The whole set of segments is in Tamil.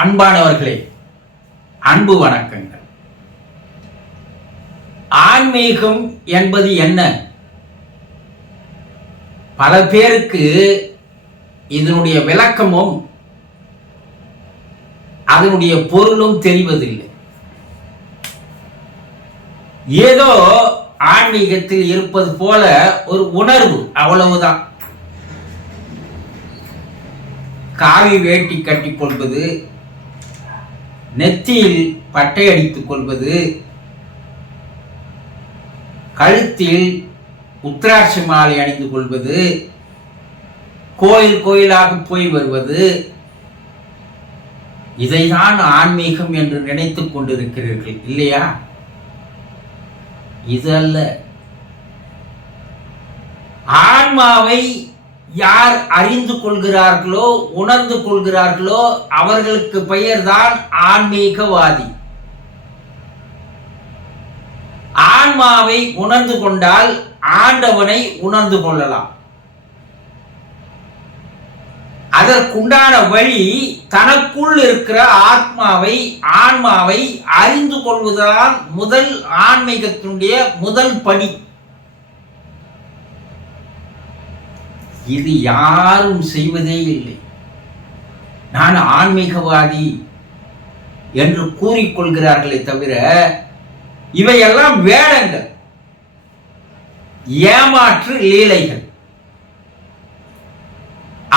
அன்பானவர்களே, அன்பு வணக்கங்கள். ஆன்மீகம் என்பது என்ன? பல பேருக்கு இதனுடைய விளக்கமும் அதனுடைய பொருளும் தெரிவதில்லை. ஏதோ ஆன்மீகத்தில் இருப்பது போல ஒரு உணர்வு, அவ்வளவுதான். காவி வேட்டி கட்டிக் கொள்வது, நெத்தியில் பட்டை அடித்துக் கொள்வது, கழுத்தில் உத்திராட்சி மாலை அணிந்து கொள்வது, கோயில் கோயிலாக போய் வருவது, இதைதான் ஆன்மீகம் என்று நினைத்துக் கொண்டிருக்கிறீர்கள் இல்லையா? இது அல்ல. ஆன்மாவை யார் அறிந்து கொள்கிறார்களோ, உணர்ந்து கொள்கிறார்களோ, அவர்களுக்கு பெயர்தான் ஆன்மீகவாதி. ஆன்மாவை உணர்ந்து கொண்டால் ஆண்டவனை உணர்ந்து கொள்ளலாம். அதற்குண்டான வழி தனக்குள் இருக்கிற ஆன்மாவை அறிந்து கொள்வதுதான் முதல் ஆன்மீகத்தினுடைய முதல் படி. இது யாரும் செய்வதே இல்லை. நான் ஆன்மீகவாதி என்று கூறிக்கொள்கிறார்களே தவிர இவையெல்லாம் வேடங்கள், ஏமாற்று லீலைகள்.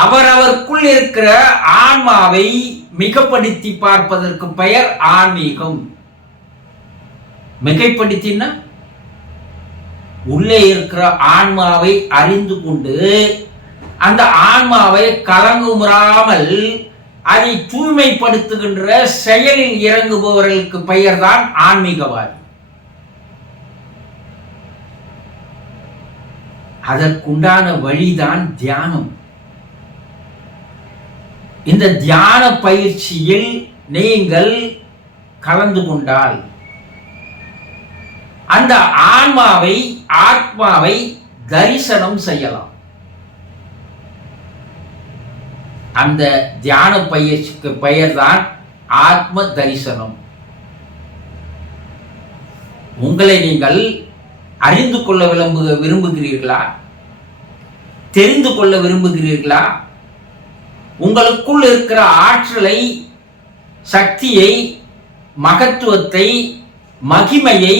அவரவருக்குள் இருக்கிற ஆன்மாவை மிகப்படுத்தி பார்ப்பதற்கு பெயர் ஆன்மீகம். மிகைப்படுத்தினா உள்ளே இருக்கிற ஆன்மாவை அறிந்து கொண்டு அந்த ஆன்மாவை கலங்குமுறாமல் அதை தூய்மைப்படுத்துகின்ற செயலில் இறங்குபவர்களுக்கு பெயர்தான் ஆன்மீகவாதி. அதற்குண்டான வழிதான் தியானம். இந்த தியான பயிற்சியில் நீங்கள் கலந்து கொண்டால் அந்த ஆத்மாவை தரிசனம் செய்யலாம். அந்த தியான பயிற்சிக்கு பெயர்தான் ஆத்ம தரிசனம். உங்களை நீங்கள் அறிந்து கொள்ள விரும்புகிறீர்களா? தெரிந்து கொள்ள விரும்புகிறீர்களா? உங்களுக்குள் இருக்கிற ஆற்றலை, சக்தியை, மகத்துவத்தை, மகிமையை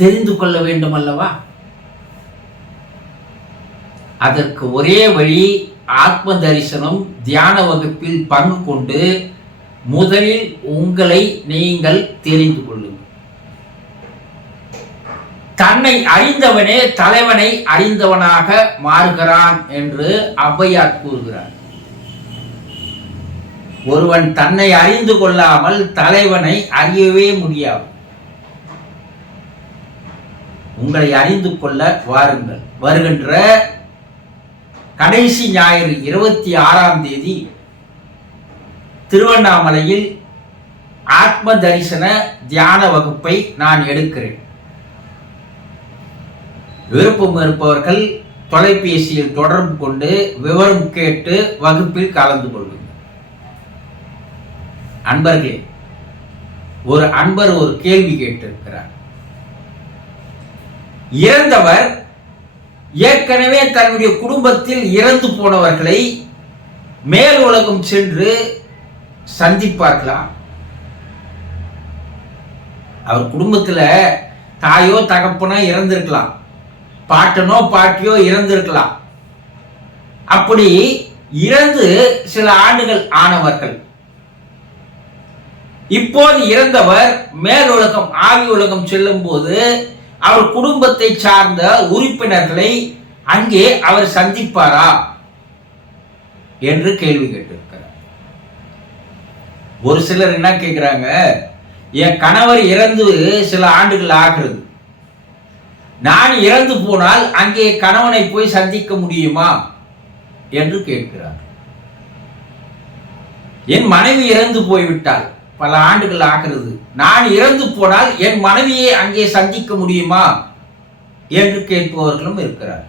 தெரிந்து கொள்ள வேண்டும் அல்லவா? அதற்கு ஒரே வழி ஆத்ம தரிசனம். தியான வகுப்பில் பங்கு கொண்டு முதலில் உங்களை நீங்கள் தெரிந்து கொள்ளுங்கள். தன்னை அறிந்தவனே தலைவனை அறிந்தவனாக மாறுகிறான் என்று ஔவையார் கூறுகிறார். ஒருவன் தன்னை அறிந்து கொள்ளாமல் தலைவனை அறியவே முடியாது. உங்களை அறிந்து கொள்ள வாருங்கள். வருகின்ற கடைசி ஞாயிறு 26ஆம் தேதி திருவண்ணாமலையில் ஆத்ம தரிசன தியான வகுப்பை நான் எடுக்கிறேன். விருப்பம் இருப்பவர்கள் தொலைபேசியில் தொடர்பு கொண்டு விவரம் கேட்டு வகுப்பில் கலந்து கொள்ளுங்கள். அன்பர்களே, ஒரு அன்பர் ஒரு கேள்வி கேட்டிருக்கிறார். இறந்தவர் ஏற்கனவே தன்னுடைய குடும்பத்தில் இறந்து போனவர்களை மேல் உலகம் சென்று சந்திப்பார்களா? அவர் குடும்பத்தில் தாயோ தகப்பனோ இறந்திருக்கலாம், பாட்டனோ பாட்டியோ இறந்திருக்கலாம். அப்படி இறந்து சில ஆண்டுகள் ஆனவர்கள் இப்போது இறந்தவர் மேல் உலகம் ஆவி உலகம் செல்லும் போது அவர் குடும்பத்தை சார்ந்த உறுப்பினர்களை அங்கே அவர் சந்திப்பாரா என்று கேள்வி கேட்டிருக்கிறார். ஒரு சிலர் என்ன கேட்கிறாங்க, என் கணவர் இறந்து சில ஆண்டுகள் ஆகிறது, நான் இறந்து போனால் அங்கே கணவனை போய் சந்திக்க முடியுமா என்று கேட்கிறார். என் மனைவி இறந்து போய்விட்டால் பல ஆண்டுகள் ஆகிறது, நான் இறந்து போனால் என் மனைவியை அங்கே சந்திக்க முடியுமா என்று கேட்பவர்களும் இருக்கிறார்.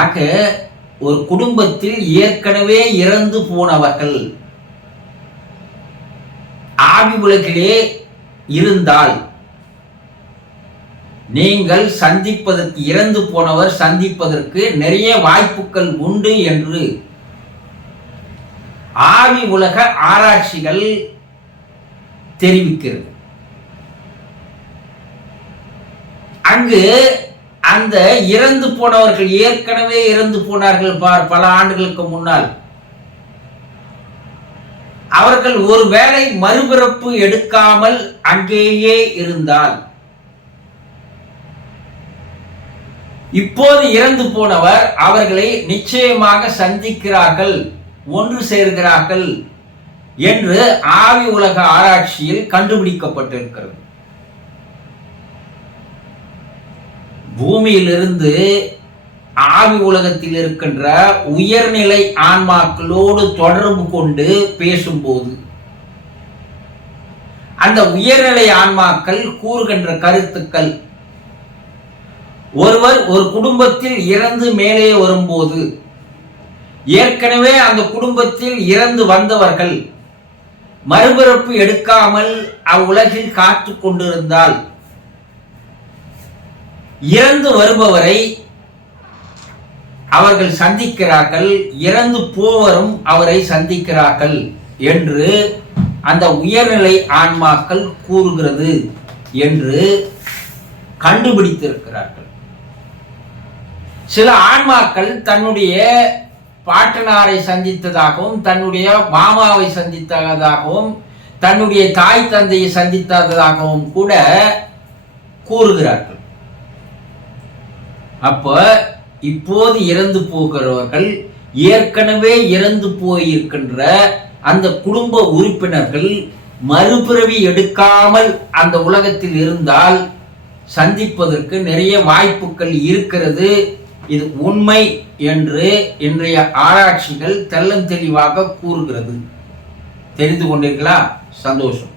ஆக ஒரு குடும்பத்தில் ஏற்கனவே இறந்து போனவர்கள் ஆவி உலகிலே இருந்தால் நீங்கள் சந்திப்பதற்கு, இறந்து போனவர் சந்திப்பதற்கு நிறைய வாய்ப்புகள் உண்டு என்று ஆவி உலக ஆராய்ச்சிகள் தெரிவிக்கிறது. அங்கு அந்த இறந்து போனவர்கள் ஏற்கனவே இறந்து போனார்கள் பல ஆண்டுகளுக்கு முன்னால், அவர்கள் ஒருவேளை மறுபிறப்பு எடுக்காமல் அங்கேயே இருந்தால், இப்போது இறந்து போனவர் அவர்களை நிச்சயமாக சந்திக்கிறார்கள், ஒன்று சேர்கிறார்கள் என்று ஆவி உலக ஆராய்ச்சியில் கண்டுபிடிக்கப்பட்டிருக்கிறது. பூமியிலிருந்து ஆவி உலகத்தில் இருக்கின்ற உயர்நிலை ஆன்மாக்களோடு தொடர்பு கொண்டு பேசும்போது அந்த உயர்நிலை ஆன்மாக்கள் கூறுகின்ற கருத்துக்கள், ஒருவர் ஒரு குடும்பத்தில் இறந்து மேலே வரும்போது ஏற்கனவே அந்த குடும்பத்தில் இறந்து வந்தவர்கள் மறுபிறப்பு எடுக்காமல் அவ்வுலகில் காத்து கொண்டிருந்தால், இறந்து வருபவரை அவர்கள் சந்திக்கிறார்கள், இறந்து போவரும் அவரை சந்திக்கிறார்கள் என்று அந்த உயர்நிலை ஆன்மாக்கள் கூறுகிறது என்று கண்டுபிடித்திருக்கிறார்கள். சில ஆன்மாக்கள் தன்னுடைய பாட்டனாரை சந்தித்ததாகவும், தன்னுடைய மாமாவை சந்தித்ததாகவும், தன்னுடைய தாய் தந்தையை சந்தித்ததாகவும் கூட கூறுகிறார்கள். அப்ப இப்போது இறந்து போகிறவர்கள் ஏற்கனவே இறந்து போயிருக்கின்ற அந்த குடும்ப உறுப்பினர்கள் மறுபிறவி எடுக்காமல் அந்த உலகத்தில் இருந்தால் சந்திப்பதற்கு நிறைய வாய்ப்புகள் இருக்கிறது. இது உண்மை என்று இன்றைய ஆராய்ச்சிகள் தெள்ளந்தெளிவாக கூறுகிறது. தெரிந்து கொண்டீர்களா? சந்தோஷம்.